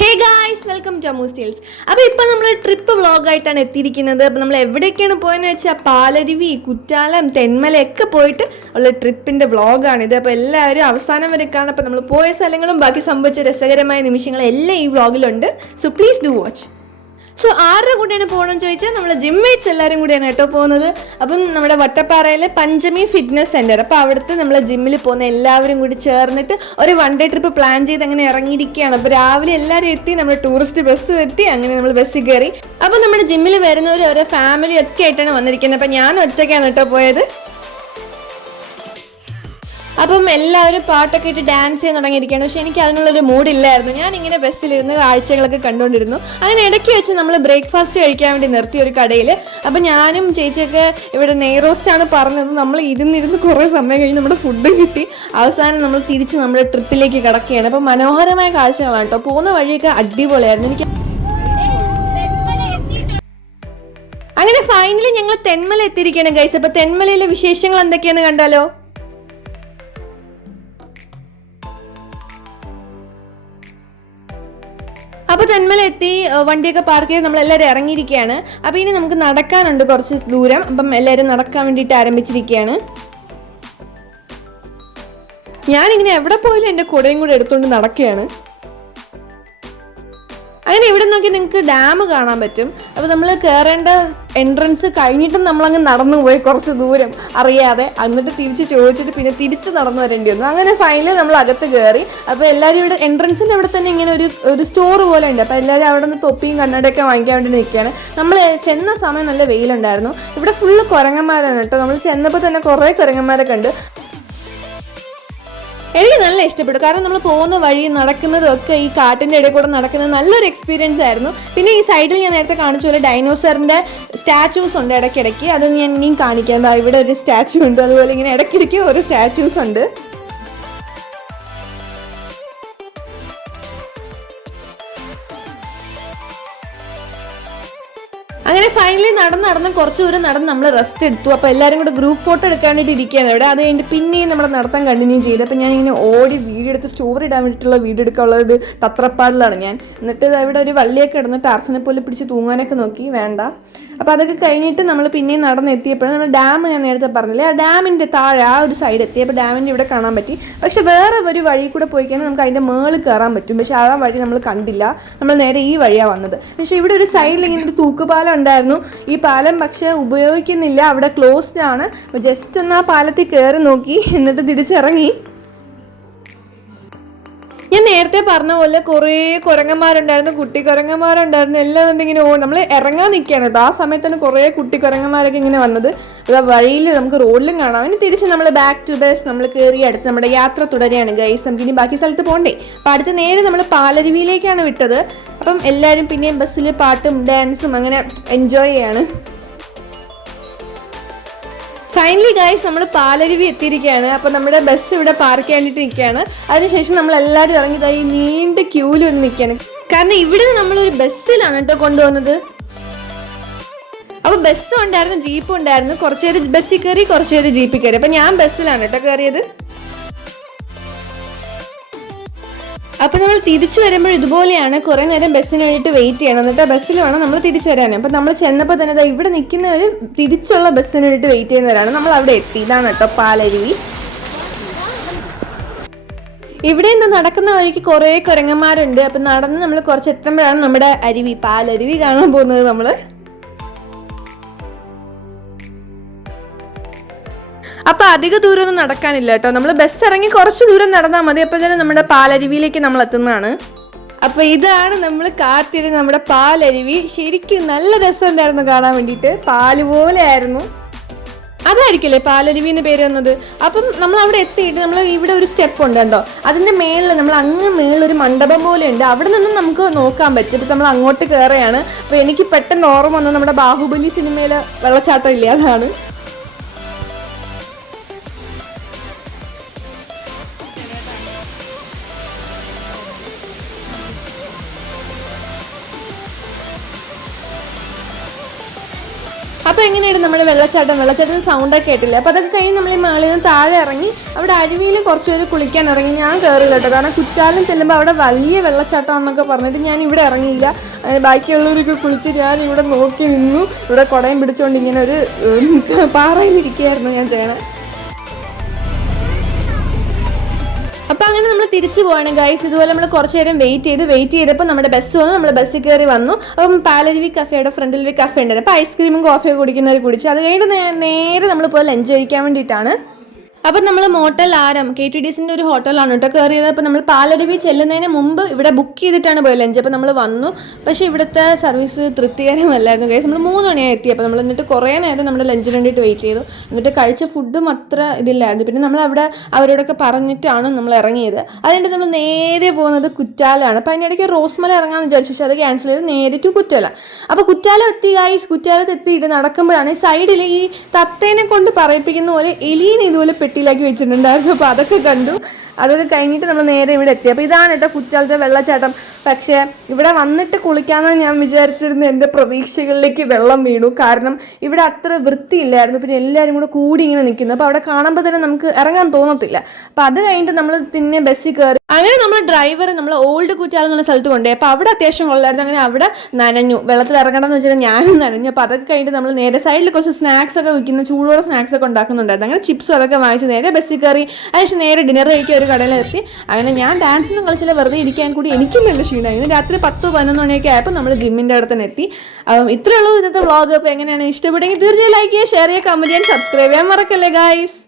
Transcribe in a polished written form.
Hey guys, welcome to Ammu's tales. അപ്പോൾ ഇപ്പോൾ നമ്മൾ ട്രിപ്പ് വ്ളോഗായിട്ടാണ് എത്തിയിരിക്കുന്നത്. അപ്പോൾ നമ്മൾ എവിടേക്കാണ് പോയെന്ന് വെച്ചാൽ പാലരുവി, കുറ്റാലം, തെന്മലയൊക്കെ പോയിട്ട് ഉള്ള ട്രിപ്പിൻ്റെ വ്ളോഗാണിത്. അപ്പോൾ എല്ലാവരും അവസാനം വരെ കാണാം. അപ്പോൾ നമ്മൾ പോയ സ്ഥലങ്ങളും ബാക്കി സംഭവിച്ച രസകരമായ നിമിഷങ്ങളും എല്ലാം ഈ വ്ളോഗിലുണ്ട്. So please do watch. So ആരുടെ കൂടെയാണ് പോകണമെന്ന് ചോദിച്ചാൽ നമ്മൾ ജിം മേറ്റ്സ് എല്ലാവരും കൂടെയാണ് കേട്ടോ പോകുന്നത്. അപ്പം നമ്മുടെ വട്ടപ്പാറയിലെ പഞ്ചമി ഫിറ്റ്നസ് സെൻറ്റർ, അപ്പോൾ അവിടുത്തെ നമ്മൾ ജിമ്മിൽ പോകുന്ന എല്ലാവരും കൂടി ചേർന്നിട്ട് ഒരു വൺ ഡേ ട്രിപ്പ് പ്ലാൻ ചെയ്ത് അങ്ങനെ ഇറങ്ങിയിരിക്കുകയാണ്. അപ്പോൾ രാവിലെ എല്ലാവരും എത്തി, നമ്മൾ ടൂറിസ്റ്റ് ബസ് എത്തി, അങ്ങനെ നമ്മൾ ബസ്സിൽ കയറി. അപ്പോൾ നമ്മുടെ ജിമ്മിൽ വരുന്നവർ ഓരോ ഫാമിലി ഒക്കെ ആയിട്ടാണ് വന്നിരിക്കുന്നത്. അപ്പോൾ ഞാൻ ഒറ്റയ്ക്കാണ് കേട്ടോ പോയത്. അപ്പം എല്ലാവരും പാട്ടൊക്കെ ഇട്ട് ഡാൻസ് ചെയ്യാൻ തുടങ്ങിയിരിക്കുകയാണ്. പക്ഷേ എനിക്ക് അതിനുള്ളൊരു മൂഡില്ലായിരുന്നു. ഞാനിങ്ങനെ ബസ്സിലിരുന്ന് കാഴ്ചകളൊക്കെ കണ്ടുകൊണ്ടിരുന്നു. അങ്ങനെ ഇടയ്ക്ക് വെച്ച് നമ്മൾ ബ്രേക്ക്ഫാസ്റ്റ് കഴിക്കാൻ വേണ്ടി നിർത്തി ഒരു കടയിൽ. അപ്പം ഞാനും ചേച്ചിയൊക്കെ ഇവിടെ നെയ്റോസ്റ്റാണ് പറഞ്ഞത്. നമ്മൾ ഇരുന്നിരുന്ന് കുറേ സമയം കഴിഞ്ഞ് നമ്മുടെ ഫുഡ് കിട്ടി. അവസാനം നമ്മൾ തിരിച്ച് നമ്മുടെ ട്രിപ്പിലേക്ക് കിടക്കുകയാണ്. അപ്പം മനോഹരമായ കാഴ്ചകളാണ് കേട്ടോ. പോകുന്ന വഴിയൊക്കെ അടിപൊളിയായിരുന്നു. എനിക്ക് അങ്ങനെ ഫൈനലി ഞങ്ങൾ തെന്മല എത്തിയിരിക്കുകയാണ് ഗൈസ്. അപ്പോൾ തെന്മലയിലെ വിശേഷങ്ങൾ എന്തൊക്കെയാണെന്ന് കണ്ടാലോ. അപ്പോൾ തെന്മല എത്തി, വണ്ടിയൊക്കെ പാർക്ക് ചെയ്ത് നമ്മളെല്ലാവരും ഇറങ്ങിയിരിക്കുകയാണ്. അപ്പോൾ ഇനി നമുക്ക് നടക്കാനുണ്ട് കുറച്ച് ദൂരം. അപ്പം എല്ലാവരും നടക്കാൻ വേണ്ടിയിട്ട് ആരംഭിച്ചിരിക്കുകയാണ്. ഞാനിങ്ങനെ എവിടെ പോയാലും എൻ്റെ കുടയും കൂടെ എടുത്തുകൊണ്ട് നടക്കുകയാണ്. അങ്ങനെ ഇവിടെ നോക്കി നിങ്ങൾക്ക് ഡാം കാണാൻ പറ്റും. അപ്പോൾ നമ്മൾ കയറേണ്ട എൻട്രൻസ് കഴിഞ്ഞിട്ടും നമ്മളങ്ങ് നടന്നു പോയി കുറച്ച് ദൂരം അറിയാതെ. എന്നിട്ട് തിരിച്ച് ചോദിച്ചിട്ട് പിന്നെ തിരിച്ച് നടന്നു വരേണ്ടി വന്നു. അങ്ങനെ ഫൈനലി നമ്മൾ അകത്ത് കയറി. അപ്പോൾ എല്ലാവരും ഇവിടെ എൻട്രൻസിൻ്റെ അവിടെ തന്നെ ഇങ്ങനെ ഒരു സ്റ്റോർ പോലെ ഉണ്ട്. അപ്പോൾ എല്ലാവരും അവിടെ നിന്ന് തൊപ്പിയും കണ്ണടയൊക്കെ വാങ്ങിക്കാൻ വേണ്ടി നിൽക്കുകയാണ്. നമ്മൾ ചെന്ന സമയം നല്ല വെയിലുണ്ടായിരുന്നു. ഇവിടെ ഫുള്ള് കുരങ്ങന്മാരാണ് കേട്ടോ. നമ്മൾ ചെന്നപ്പോൾ തന്നെ കുറേ കുരങ്ങന്മാരൊക്കെ ഉണ്ട്. എനിക്ക് നല്ല ഇഷ്ടപ്പെട്ടു. കാരണം നമ്മൾ പോകുന്ന വഴി നടക്കുന്നതൊക്കെ ഈ കാട്ടിൻ്റെ ഇടയിൽ കൂടെ നടക്കുന്നത് നല്ലൊരു എക്സ്പീരിയൻസ് ആയിരുന്നു. പിന്നെ ഈ സൈഡിൽ ഞാൻ നേരത്തെ കാണിച്ച പോലെ ഡൈനോസറിൻ്റെ സ്റ്റാച്യൂസ് ഉണ്ട് ഇടയ്ക്കിടയ്ക്ക്. അത് ഞാൻ ഇനിയും കാണിക്കാം. ഇവിടെ ഒരു സ്റ്റാച്യൂ ഉണ്ട്. അതുപോലെ ഇങ്ങനെ ഇടയ്ക്കിടയ്ക്ക് ഓരോ സ്റ്റാച്യൂസ് ഉണ്ട്. അങ്ങനെ ഫൈനലി നടന്ന് കുറച്ച് ദൂരം നടന്ന് നമ്മൾ റെസ്റ്റ് എടുത്തു. അപ്പോൾ എല്ലാവരും കൂടെ ഗ്രൂപ്പ് ഫോട്ടോ എടുക്കാൻ വേണ്ടി ഇരിക്കുകയാണ് ഇവിടെ. അത് കഴിഞ്ഞിട്ട് പിന്നെയും നമ്മുടെ നടത്താൻ കണ്ടിന്യൂ ചെയ്തു. അപ്പോൾ ഞാനിങ്ങനെ ഓടി വീഡിയോ എടുത്ത് സ്റ്റോറി ഇടാൻ വേണ്ടിയിട്ടുള്ള വീഡിയോ എടുക്കാനുള്ള ഒരു തത്രപ്പാടിലാണ് ഞാൻ. എന്നിട്ട് ഇവിടെ ഒരു വള്ളിയൊക്കെ ഇടുന്നിട്ട് ടാർസനെ പോലെ പിടിച്ച് തൂങ്ങാനൊക്കെ നോക്കി, വേണ്ട. അപ്പോൾ അതൊക്കെ കഴിഞ്ഞിട്ട് നമ്മൾ പിന്നെയും നടന്നെത്തിയപ്പോഴും നമ്മൾ ഡാം ഞാൻ നേരത്തെ പറഞ്ഞില്ലേ, ആ ഡാമിൻ്റെ താഴെ ആ ഒരു സൈഡ് എത്തിയപ്പോൾ ഡാമിൻ്റെ ഇവിടെ കാണാൻ പറ്റി. പക്ഷേ വേറെ ഒരു വഴി കൂടെ പോയി കഴിഞ്ഞാൽ നമുക്ക് അതിൻ്റെ മേളിൽ കയറാൻ പറ്റും. പക്ഷേ ആ വഴി നമ്മൾ കണ്ടില്ല. നമ്മൾ നേരെ ഈ വഴിയാണ് വന്നത്. പക്ഷേ ഇവിടെ ഒരു സൈഡിൽ ഇങ്ങനെ ഒരു തൂക്കുപാലം ഉണ്ടായിരുന്നു. ഈ പാലം പക്ഷേ ഉപയോഗിക്കുന്നില്ല, അവിടെ ക്ലോസ്ഡ് ആണ്. അപ്പോൾ ജസ്റ്റ് ഒന്ന് ആ പാലത്തിൽ കയറി നോക്കി, എന്നിട്ട് തിരിച്ചിറങ്ങി. ഞാൻ നേരത്തെ പറഞ്ഞ പോലെ കുറേ കുരങ്ങന്മാരുണ്ടായിരുന്നു, കുട്ടി കുരങ്ങന്മാരുണ്ടായിരുന്നു. എല്ലാം കൊണ്ട് ഇങ്ങനെ നമ്മൾ ഇറങ്ങാൻ നിൽക്കുകയാണ് കേട്ടോ. ആ സമയത്താണ് കുറേ കുട്ടി കുരങ്ങന്മാരൊക്കെ ഇങ്ങനെ വന്നത്. അത് വഴിയിൽ നമുക്ക് റോഡിലും കാണാം. ഇനി തിരിച്ച് നമ്മൾ ബാക്ക് ടു ബസ് നമ്മൾ കയറി അടുത്ത് നമ്മുടെ യാത്ര തുടരുകയാണ് ഗൈസ്. നമുക്ക് ഇനി ബാക്കി സ്ഥലത്ത് പോകണ്ടേ. അപ്പോൾ അടുത്ത് നേരെ നമ്മൾ പാലരുവിയിലേക്കാണ് വിട്ടത്. അപ്പം എല്ലാവരും പിന്നെയും ബസ്സിൽ പാട്ടും ഡാൻസും അങ്ങനെ എൻജോയ് ചെയ്യാണ്. ഫൈനലി ഗൈസ് നമ്മൾ പാലരുവി എത്തിയിരിക്കുകയാണ്. അപ്പോൾ നമ്മുടെ ബസ് ഇവിടെ പാർക്ക് ചെയ്യാൻ വേണ്ടിയിട്ട് നിൽക്കുകയാണ്. അതിനുശേഷം നമ്മൾ എല്ലാവരും ഇറങ്ങിയതായി നീണ്ട ക്യൂവിൽ ഒന്ന് നിൽക്കുകയാണ്. കാരണം ഇവിടെ നിന്ന് നമ്മളൊരു ബസ്സിലാണ് കേട്ടോ കൊണ്ടുവന്നത്. അപ്പോൾ ബസ്സും ഉണ്ടായിരുന്നു, ജീപ്പും ഉണ്ടായിരുന്നു. കുറച്ച് പേര് ബസ്സിൽ കയറി, കുറച്ച് പേര് ജീപ്പിൽ കയറി. അപ്പോൾ ഞാൻ ബസ്സിലാണ് കേട്ടോ കയറിയത്. അപ്പോൾ നമ്മൾ തിരിച്ചു വരുമ്പോൾ ഇതുപോലെയാണ്. കുറേ നേരം ബസ്സിന് വേണ്ടിയിട്ട് വെയിറ്റ് ചെയ്യണം. എന്നിട്ട് ബസ്സിൽ വേണം നമ്മൾ തിരിച്ചു വരാൻ. അപ്പോൾ നമ്മൾ ചെന്നപ്പോൾ തന്നെ ഇവിടെ നിൽക്കുന്നവർ തിരിച്ചുള്ള ബസ്സിന് വേണ്ടിയിട്ട് വെയിറ്റ് ചെയ്യുന്നവരാണ്. നമ്മൾ അവിടെ എത്തി. ഇതാണ് കേട്ടോ പാലരുവി. ഇവിടെ നിന്ന് നടക്കുന്ന വഴിക്ക് കുറേ കുരങ്ങന്മാരുണ്ട്. അപ്പം നടന്ന് നമ്മൾ കുറച്ച് എത്തുമ്പോഴാണ് നമ്മുടെ അരുവി, പാലരുവി കാണാൻ പോകുന്നത് നമ്മൾ. അപ്പോൾ അധിക ദൂരമൊന്നും നടക്കാനില്ല കേട്ടോ. നമ്മൾ ബസ് ഇറങ്ങി കുറച്ച് ദൂരം നടന്നാൽ മതി. അപ്പോൾ തന്നെ നമ്മുടെ പാലരുവിയിലേക്ക് നമ്മൾ എത്തുന്നതാണ്. അപ്പോൾ ഇതാണ് നമ്മൾ കാത്തിരുന്ന് നമ്മുടെ പാലരുവി. ശരിക്കും നല്ല രസമുണ്ടായിരുന്നു കാണാൻ വേണ്ടിയിട്ട്. പാല് പോലെ ആയിരുന്നു. അതായിരിക്കില്ലേ പാലരുവി എന്ന് പേര് വന്നത്. അപ്പം നമ്മൾ അവിടെ എത്തിയിട്ട് നമ്മൾ ഇവിടെ ഒരു സ്റ്റെപ്പ് ഉണ്ട് കേട്ടോ. അതിൻ്റെ മേളിൽ നമ്മൾ അങ്ങ് മേളിലൊരു മണ്ഡപം പോലെ ഉണ്ട്. അവിടെ നിന്നും നമുക്ക് നോക്കാൻ പറ്റും. അപ്പോൾ നമ്മൾ അങ്ങോട്ട് കയറുകയാണ്. അപ്പോൾ എനിക്ക് പെട്ടെന്ന് ഓർമ്മ വന്നത് നമ്മുടെ ബാഹുബലി സിനിമയിലെ വെള്ളച്ചാട്ടം ഇല്ലേ, അതാണ്. അപ്പോൾ എങ്ങനെയാണ് നമ്മുടെ വെള്ളച്ചാട്ടത്തിന് സൗണ്ടൊക്കെ കേട്ടില്ല. അപ്പോൾ അതൊക്കെ കഴിഞ്ഞ് നമ്മൾ ഈ മേളിൽ നിന്ന് താഴെ ഇറങ്ങി അവിടെ അരുവിയിൽ കുറച്ച് പേര് കുളിക്കാൻ ഇറങ്ങി. ഞാൻ കയറില്ല കേട്ടോ, കാരണം കുറ്റാലം ചെല്ലുമ്പോൾ അവിടെ വലിയ വെള്ളച്ചാട്ടമാണെന്നൊക്കെ പറഞ്ഞിട്ട് ഞാൻ ഇവിടെ ഇറങ്ങിയില്ല. ബാക്കിയുള്ളവരൊക്കെ കുളിച്ച് ഞാൻ ഇവിടെ നോക്കി നിന്നു. ഇവിടെ കുടയും പിടിച്ചുകൊണ്ട് ഇങ്ങനെ ഒരു പാറയിലിരിക്കുകയായിരുന്നു ഞാൻ ചെയ്യണത്. അപ്പോൾ അങ്ങനെ നമ്മൾ തിരിച്ചു പോവാണ് ഗൈസ്. ഇതുപോലെ നമ്മൾ കുറച്ച് നേരം വെയിറ്റ് ചെയ്തപ്പോൾ നമ്മുടെ ബസ് വന്നു. നമ്മൾ ബസ്സിൽ കയറി വന്നു. അപ്പം പാലരുവി കഫേയുടെ ഫ്രണ്ടിൽ ഒരു കഫേ ഉണ്ടായിരുന്നു. അപ്പോൾ ഐസ്ക്രീമും കോഫിയൊക്കെ കുടിക്കുന്നവർ കുടിച്ചു. അത് കഴിഞ്ഞിട്ട് നേരെ നമ്മൾ പോയി ലഞ്ച് കഴിക്കാൻ വേണ്ടിയിട്ടാണ്. അപ്പം നമ്മൾ മോട്ടൽ ആരം KTDCൻ്റെ ഒരു ഹോട്ടലാണ് കേട്ടോ കയറിയത്. അപ്പോൾ നമ്മൾ പാലരുവി ചെല്ലുന്നതിന് മുമ്പ് ഇവിടെ ബുക്ക് ചെയ്തിട്ടാണ് പോയത് ലഞ്ച്. അപ്പോൾ നമ്മൾ വന്നു, പക്ഷേ ഇവിടുത്തെ സർവീസ് തൃപ്തികരമല്ലായിരുന്നു ഗൈസ്. നമ്മൾ 3 മണിയായി എത്തി. അപ്പോൾ നമ്മൾ എന്നിട്ട് കുറേ നേരം നമ്മുടെ ലഞ്ചിന് വേണ്ടിയിട്ട് വെയിറ്റ് ചെയ്തു. എന്നിട്ട് കഴിച്ച ഫുഡും അത്ര ഇതില്ലായിരുന്നു. പിന്നെ നമ്മൾ അവിടെ അവരോടൊക്കെ പറഞ്ഞിട്ടാണ് നമ്മൾ ഇറങ്ങിയത്. അതുകൊണ്ട് നമ്മൾ നേരെ പോകുന്നത് കുറ്റാലാണ്. അപ്പോൾ അതിനിടയ്ക്ക് റോസ്മല ഇറങ്ങാമെന്ന് വിചാരിച്ചു, പക്ഷേ അത് ക്യാൻസൽ ചെയ്ത് നേരെ ടു കുറ്റാലം. അപ്പോൾ കുറ്റാലം എത്തി ഗൈസ്. കുറ്റാലത്ത് എത്തിയിട്ട് നടക്കുമ്പോഴാണ് സൈഡിൽ ഈ തത്തേനെ കൊണ്ട് പറയിപ്പിക്കുന്ന പോലെ എലീനെ ഇതുപോലെ പെട്ടിയിലാക്കി വെച്ചിട്ടുണ്ടായിരുന്നു. അപ്പോൾ അതൊക്കെ കണ്ടു. അതൊക്കെ കഴിഞ്ഞിട്ട് നമ്മൾ നേരെ ഇവിടെ എത്തി. അപ്പോൾ ഇതാണ് കേട്ടോ കുറ്റാലത്തെ വെള്ളച്ചാട്ടം. പക്ഷേ ഇവിടെ വന്നിട്ട് കുളിക്കാമെന്ന് ഞാൻ വിചാരിച്ചിരുന്ന എൻ്റെ പ്രതീക്ഷകളിലേക്ക് വെള്ളം വീണു. കാരണം ഇവിടെ അത്ര വൃത്തിയില്ലായിരുന്നു. പിന്നെ എല്ലാവരും കൂടി ഇങ്ങനെ നിൽക്കുന്നു. അപ്പോൾ അവിടെ കാണുമ്പോൾ തന്നെ നമുക്ക് ഇറങ്ങാൻ തോന്നത്തില്ല. അപ്പോൾ അത് കഴിഞ്ഞിട്ട് നമ്മൾ പിന്നെ ബസ്സിൽ കയറി. അങ്ങനെ നമ്മൾ ഡ്രൈവർ നമ്മൾ ഓൾഡ് കുറ്റാലം എന്നുള്ള സ്ഥലത്ത് കൊണ്ടുപോയി. അപ്പോൾ അവിടെ അത്യാവശ്യം കൊള്ളായിരുന്നു. അങ്ങനെ അവിടെ നനഞ്ഞു. വെള്ളത്തിൽ ഇറങ്ങണമെന്ന് വെച്ചാൽ ഞാനും നനഞ്ഞു. അപ്പോൾ അതൊക്കെ കഴിഞ്ഞിട്ട് നമ്മൾ നേരെ സൈഡിൽ കുറച്ച് സ്നാക്സ് ഒക്കെ വിൽക്കുന്ന ചൂടോടെ സ്നാക്സ് ഒക്കെ ഉണ്ടാക്കുന്നുണ്ടായിരുന്നു. അങ്ങനെ ചിപ്സും അതൊക്കെ വാങ്ങിച്ച് നേരെ ബസ്സിൽ കയറി. അതിനുശേഷം നേരെ ഡിന്നർ കഴിക്കാൻ ഒരു കടയിലെത്തി. അങ്ങനെ ഞാൻ ഡാൻസിനും കളിച്ചില്ല, വെറുതെ ഇരിക്കാൻ കൂടി എനിക്കും നല്ല ക്ഷീണമായി. രാത്രി 10-11 മണിയൊക്കെ ആയപ്പോൾ നമ്മൾ ജിമ്മിൻ്റെ അടുത്ത് തന്നെ എത്തി. ഇത്രയേ ഉള്ളൂ ഇന്നത്തെ വ്ളോഗ്. അപ്പോൾ എങ്ങനെയാണ് ഇഷ്ടപ്പെട്ടെങ്കിൽ തീർച്ചയായും ലൈക്ക് ചെയ്യുക, ഷെയർ ചെയ്യുക, കമൻറ്റ് ചെയ്യാൻ, സബ്സ്ക്രൈബ് ചെയ്യാൻ മറക്കല്ലേ ഗൈസ്.